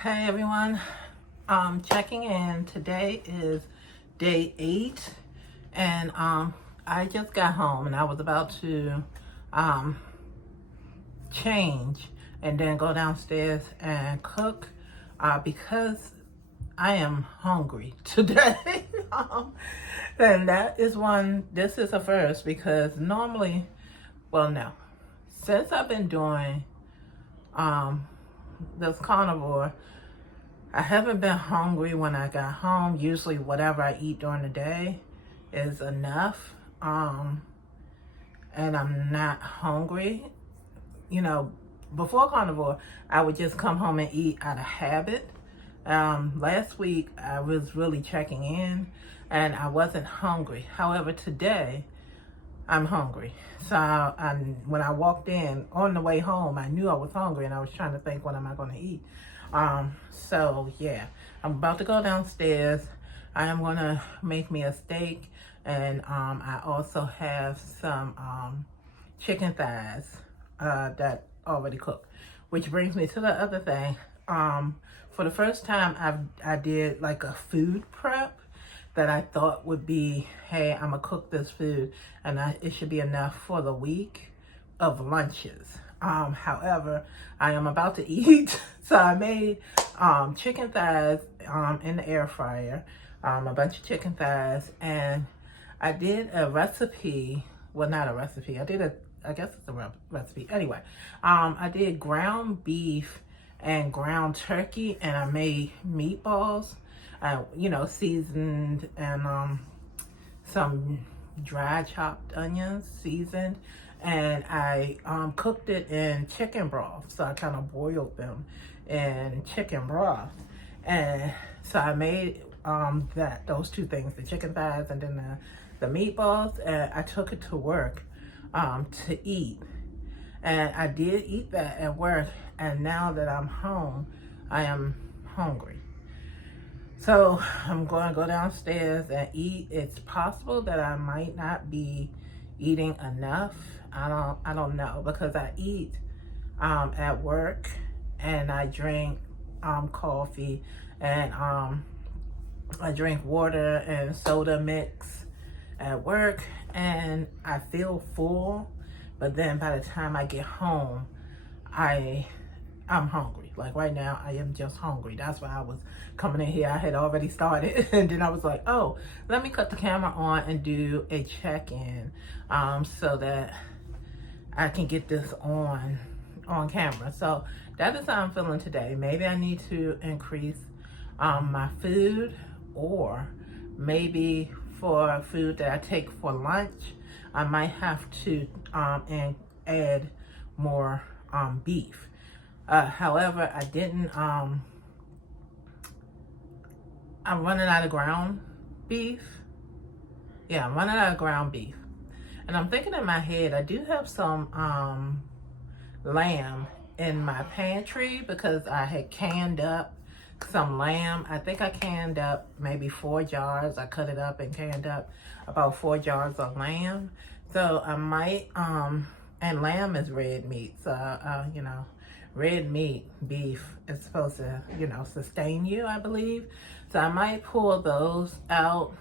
Hey everyone, checking in. Today is day 8, and I just got home and I was about to um, change and then go downstairs and cook because I am hungry today. And that is this is a first because normally, well, no, since I've been doing this carnivore, I haven't been hungry when I got home. Usually whatever I eat during the day is enough. And I'm not hungry. You know, before carnivore, I would just come home and eat out of habit. Last week, I was really checking in and I wasn't hungry. However, today, I'm hungry. So when I walked in on the way home, I knew I was hungry and I was trying to think, what am I going to eat? So yeah, I'm about to go downstairs. I am going to make me a steak, and I also have some chicken thighs that already cooked, which brings me to the other thing. For the first time, I did like a food prep that I thought would be, hey, I'm gonna cook this food and it should be enough for the week of lunches. However, I am about to eat, so I made chicken thighs in the air fryer, a bunch of chicken thighs, and I did a recipe. Well, not a recipe. I guess it's a recipe. Anyway, I did ground beef and ground turkey, and I made meatballs. Seasoned, and some dry chopped onions, seasoned, and I cooked it in chicken broth. So I kind of boiled them in chicken broth, and so I made those two things, the chicken thighs and then the meatballs, and I took it to work to eat. And I did eat that at work, and now that I'm home, I am hungry. So I'm going to go downstairs and eat. It's possible that I might not be eating enough. I don't know, because I eat at work and I drink coffee, and I drink water and soda mix at work, and I feel full. But then by the time I get home, I'm hungry. Like right now, I am just hungry. That's why I was coming in here. I had already started, and then I was like, oh, let me cut the camera on and do a check-in so that I can get this on camera. So that is how I'm feeling today. Maybe I need to increase my food, or maybe for food that I take for lunch, I might have to add more beef. However, I didn't, I'm running out of ground beef. Yeah, I'm running out of ground beef. And I'm thinking in my head, I do have some lamb in my pantry because I had canned up some lamb. I think I canned up maybe 4 jars. I cut it up and canned up about 4 jars of lamb. So I might, and lamb is red meat. So, red meat, beef is supposed to, sustain you, I believe. So I might pull those out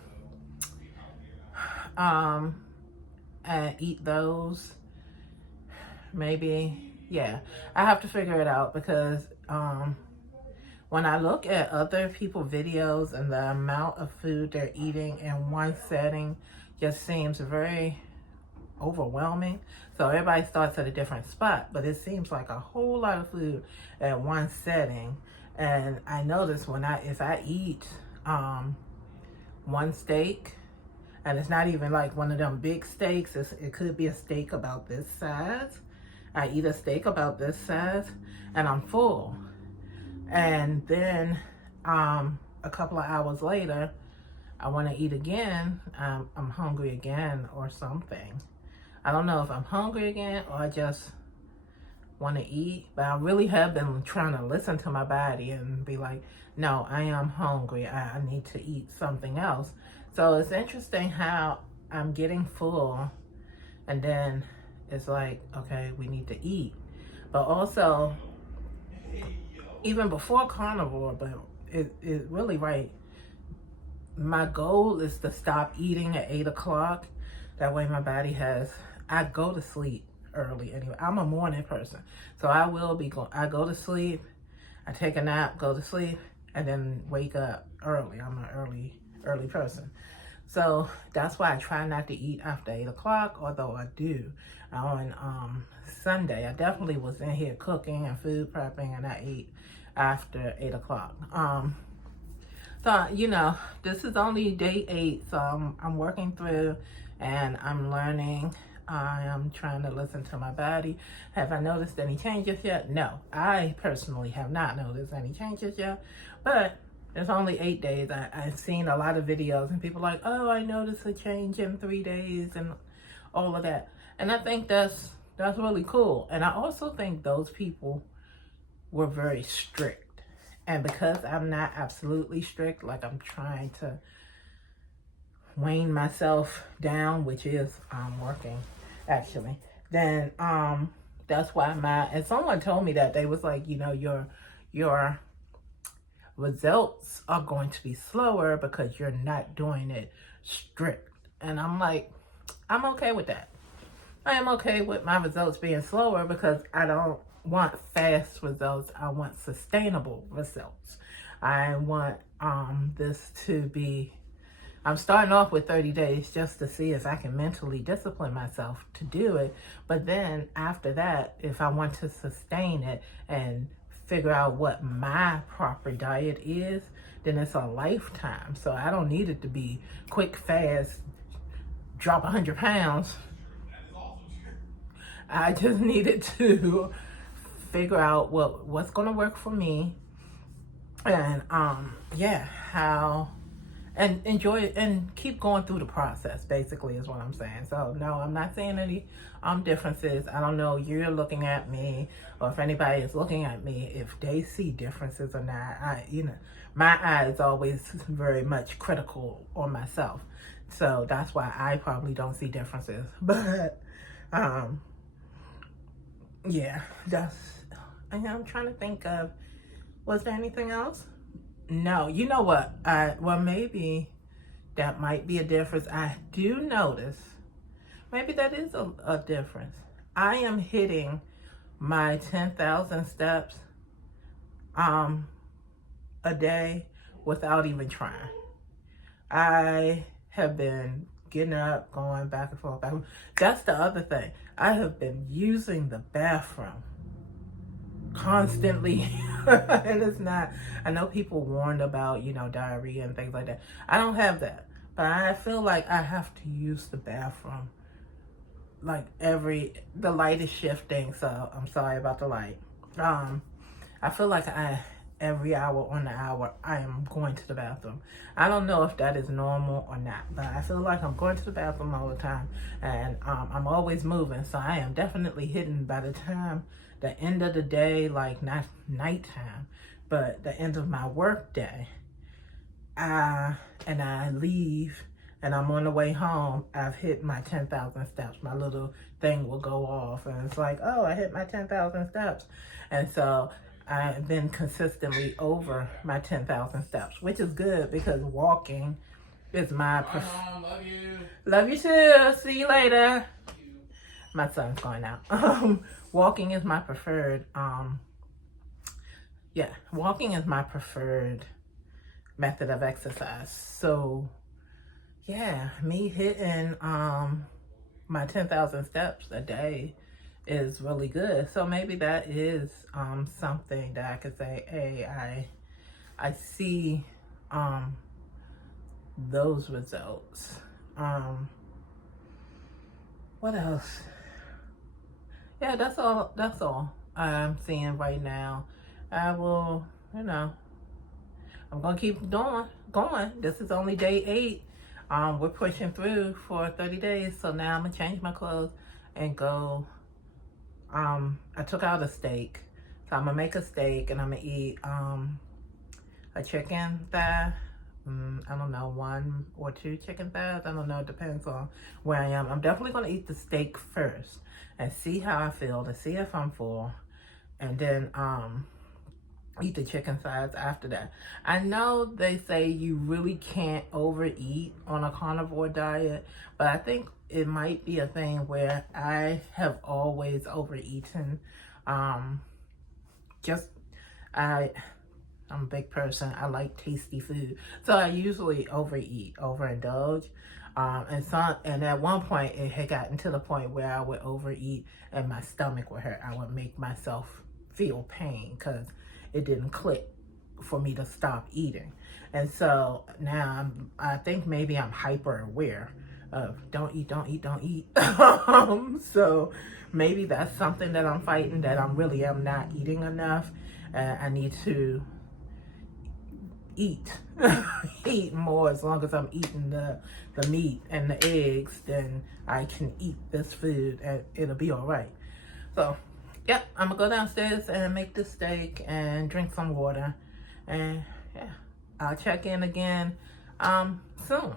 and eat those. Maybe, yeah. I have to figure it out because when I look at other people's videos and the amount of food they're eating in one setting just seems very overwhelming. So everybody starts at a different spot, but it seems like a whole lot of food at one setting. And I notice if I eat one steak, and it's not even like one of them big steaks, it could be a steak about this size. I eat a steak about this size and I'm full. And then a couple of hours later, I want to eat again. I'm hungry again or something. I don't know if I'm hungry again or I just want to eat, but I really have been trying to listen to my body and be like, no, I am hungry. I need to eat something else. So it's interesting how I'm getting full and then it's like, okay, we need to eat. But also even before carnivore, but it really right. My goal is to stop eating at 8 o'clock. That way my body I go to sleep early anyway. I'm a morning person. So I will be I go to sleep, I take a nap, go to sleep, and then wake up early. I'm an early person. So that's why I try not to eat after 8 o'clock, although I do. On Sunday, I definitely was in here cooking and food prepping, and I ate after 8 o'clock. So, you know, this is only day 8, so I'm working through and I'm learning. I am trying to listen to my body. Have I noticed any changes yet? No, I personally have not noticed any changes yet, but it's only 8 days. I've seen a lot of videos and people like, oh, I noticed a change in 3 days and all of that. And I think that's really cool. And I also think those people were very strict. And because I'm not absolutely strict, like I'm trying to wane myself down, which is working actually, then that's why and someone told me that they was like, you know, your results are going to be slower because you're not doing it strict. And I'm like, I'm okay with that. I am okay with my results being slower because I don't want fast results. I want sustainable results. I want this to be, I'm starting off with 30 days just to see if I can mentally discipline myself to do it. But then after that, if I want to sustain it and figure out what my proper diet is, then it's a lifetime. So I don't need it to be quick, fast, drop 100 pounds. I just needed to figure out what's going to work for me, and and enjoy it and keep going through the process, basically is what I'm saying. So no, I'm not saying any differences. I don't know you're looking at me, or if anybody is looking at me, if they see differences or not. My eye is always very much critical on myself, so that's why I probably don't see differences. But yeah, I'm trying to think of, was there anything else? No, you know what? Well, maybe that might be a difference. I do notice, maybe that is a difference. I am hitting my 10,000 steps a day without even trying. I have been getting up, going back and forth, back and forth. That's the other thing. I have been using the bathroom constantly. And it's not, I know people warned about, diarrhea and things like that. I don't have that. But I feel like I have to use the bathroom. Like the light is shifting, so I'm sorry about the light. I feel like every hour on the hour, I am going to the bathroom. I don't know if that is normal or not, but I feel like I'm going to the bathroom all the time, and I'm always moving, so I am definitely hitting by the time the end of the day, like not nighttime, but the end of my work day, and I leave, and I'm on the way home, I've hit my 10,000 steps. My little thing will go off, and it's like, oh, I hit my 10,000 steps. And so I've been consistently over my 10,000 steps, which is good because walking is my Mom, love you. Love you too. See you later. My son's going out. Walking is my preferred. Walking is my preferred method of exercise. So, yeah, me hitting my 10,000 steps a day is really good. So maybe that is something that I could say, hey, I see those results. What else? Yeah, that's all I'm seeing right now. I will, I'm gonna keep going. This is only day 8. We're pushing through for 30 days, so now I'm gonna change my clothes and go. I took out a steak, so I'm gonna make a steak and I'm gonna eat a chicken thigh. I don't know, 1 or 2 chicken thighs. I don't know, it depends on where I am. I'm definitely gonna eat the steak first and see how I feel, to see if I'm full. And then eat the chicken sides after that. I know they say you really can't overeat on a carnivore diet, but I think it might be a thing where I have always overeaten. Just I I'm a big person. I like tasty food. So I usually overeat, overindulge. And at one point it had gotten to the point where I would overeat and my stomach would hurt. I would make myself feel pain because it didn't click for me to stop eating. And so now I think maybe I'm hyper aware of don't eat, don't eat, don't eat. So maybe that's something that I'm fighting, that I'm really am not eating enough. I need to eat eat more. As long as I'm eating the meat and the eggs, then I can eat this food and it'll be all right. So yep, I'm gonna go downstairs and make this steak and drink some water, and yeah, I'll check in again soon.